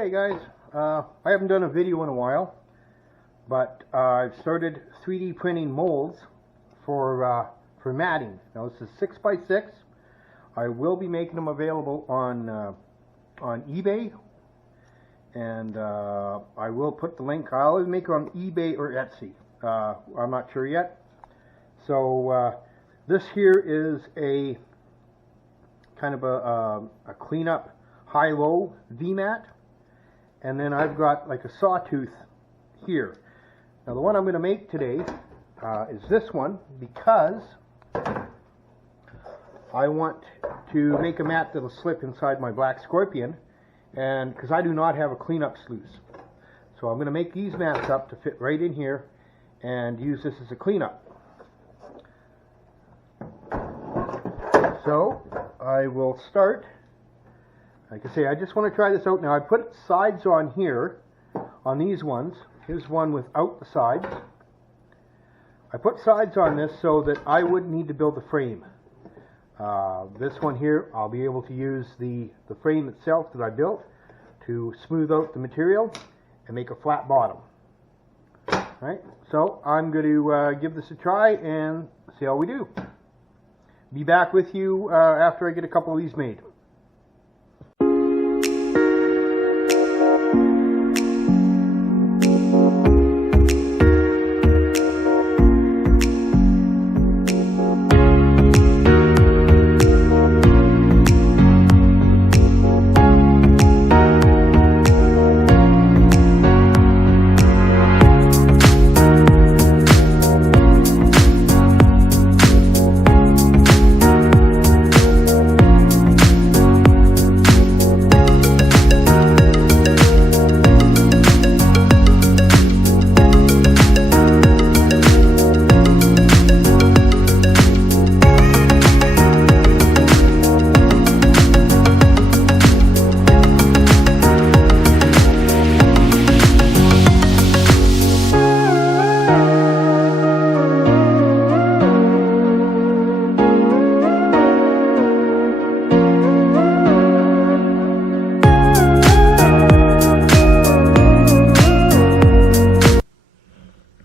Okay guys, I haven't done a video in a while, but I've started 3D printing molds for matting. Now this is 6x6. I will be making them available on eBay, and I will put the link. I'll either make it on eBay or Etsy. I'm not sure yet. So this here is a kind of a cleanup high-low V-mat, and then I've got like a sawtooth here. Now the one I'm going to make today is this one, because I want to make a mat that'll slip inside my black scorpion, and because I do not have a cleanup sluice. So I'm going to make these mats up to fit right in here and use this as a cleanup. So I will start. Like I say, I just want to try this out. Now I put sides on here, on these ones. Here's one without the sides. I put sides on this so that I wouldn't need to build the frame. This one here, I'll be able to use the frame itself that I built to smooth out the material and make a flat bottom. Alright, so I'm going to give this a try and see how we do. Be back with you after I get a couple of these made.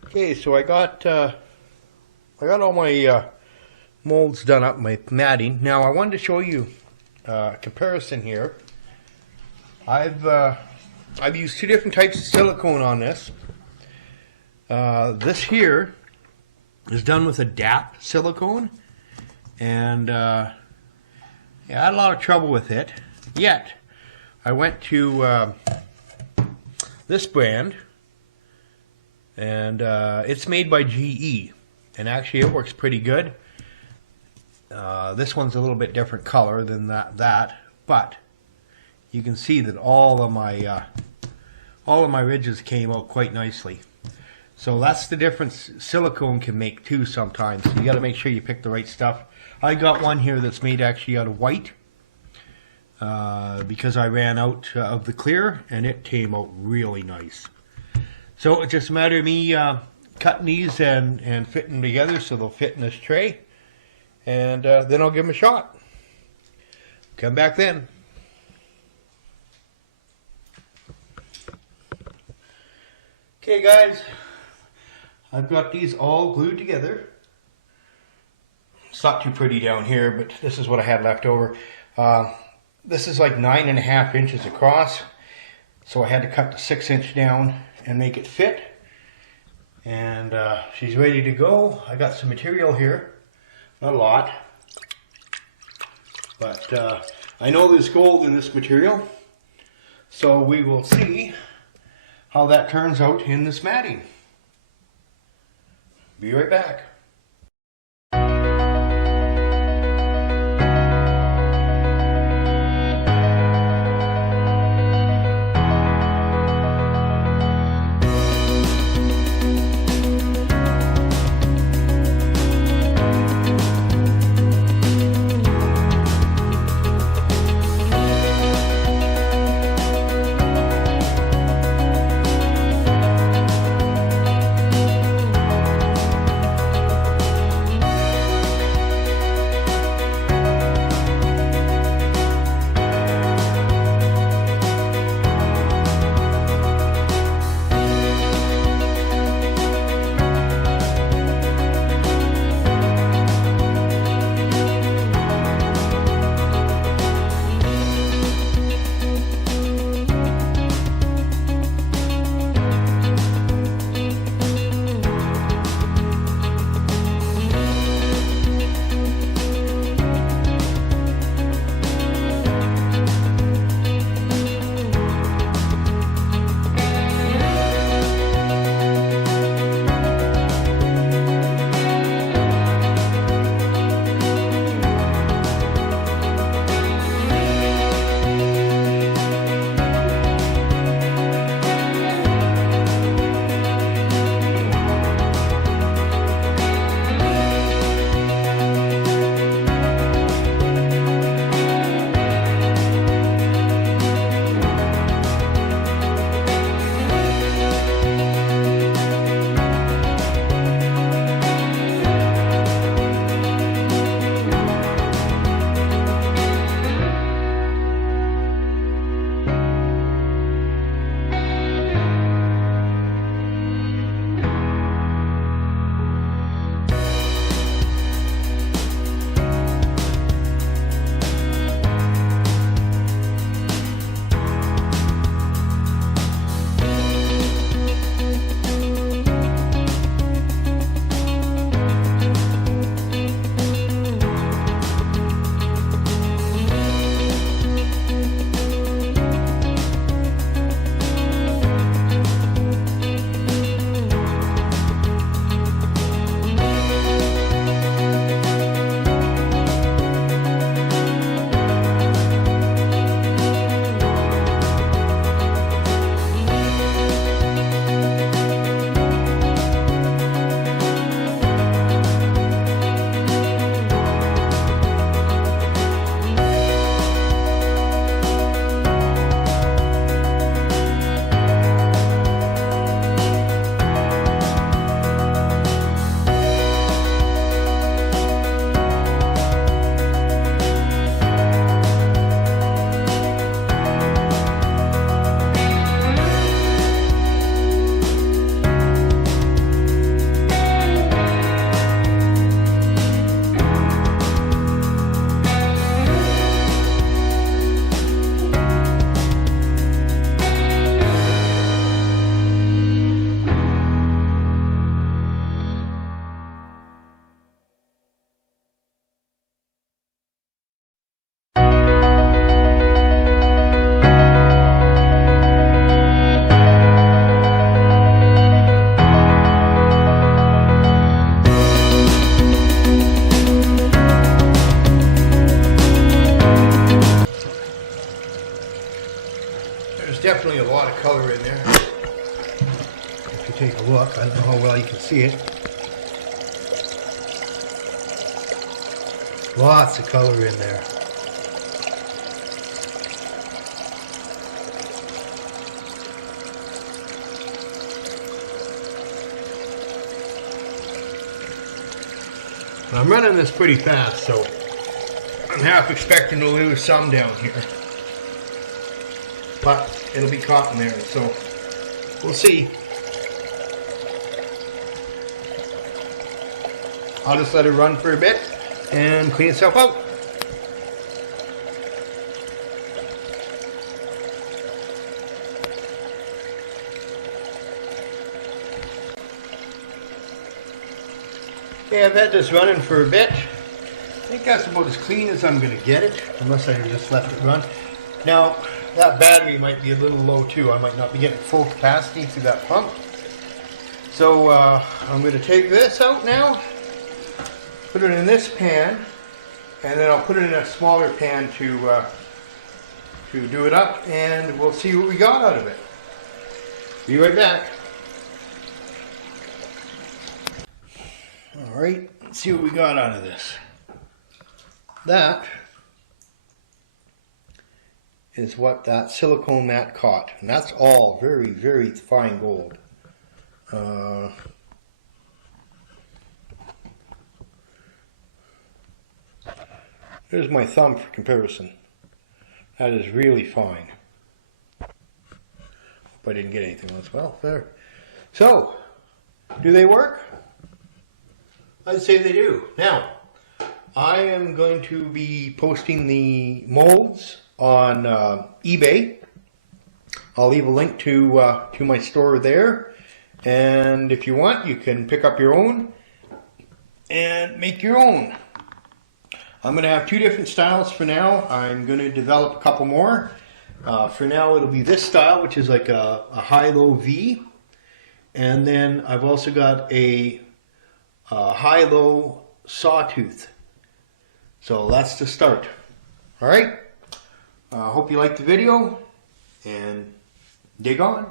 Okay, so I got all my molds done up, my matting. Now I wanted to show you a comparison here. I've used two different types of silicone on this. This here is done with a DAP silicone, and yeah, I had a lot of trouble with it. Yet I went to this brand. And it's made by GE, and actually it works pretty good. This one's a little bit different color than that, but you can see that all of my ridges came out quite nicely. So that's the difference silicone can make too sometimes. So you got to make sure you pick the right stuff. I got one here that's made actually out of white because I ran out of the clear, and it came out really nice. So it's just a matter of me cutting these and fitting them together so they'll fit in this tray, and then I'll give them a shot. Come back then. Okay guys, I've got these all glued together. It's not too pretty down here, but this is what I had left over. This is like 9.5 inches across, so I had to cut the 6-inch down and make it fit, and she's ready to go. I got some material here, not a lot, but I know there's gold in this material, so we will see how that turns out in this matting. Be right back. definitely a lot of color in there. If you take a look, I don't know how well you can see it. Lots of color in there. I'm running this pretty fast, so I'm half expecting to lose some down here. But it'll be caught in there, so we'll see. I'll just let it run for a bit and clean itself out. Okay, I've had this running for a bit. I think that's about as clean as I'm going to get it, unless I just left it run. Now, that battery might be a little low too. I might not be getting full capacity through that pump. So I'm going to take this out now, put it in this pan, and then I'll put it in a smaller pan to do it up, and we'll see what we got out of it. Be right back. Alright, let's see what we got out of this. That is what that silicone mat caught. And that's all very, very fine gold. Here's my thumb for comparison. That is really fine. Hope I didn't get anything else. Well, there. So, do they work? I'd say they do. Now, I am going to be posting the molds on eBay. I'll leave a link to my store there, and if you want, you can pick up your own and make your own. I'm going to have two different styles for now. I'm going to develop a couple more. For now, it'll be this style, which is like a high-low V, and then I've also got a high-low sawtooth. So that's the start. Alright, hope you liked the video, and dig on.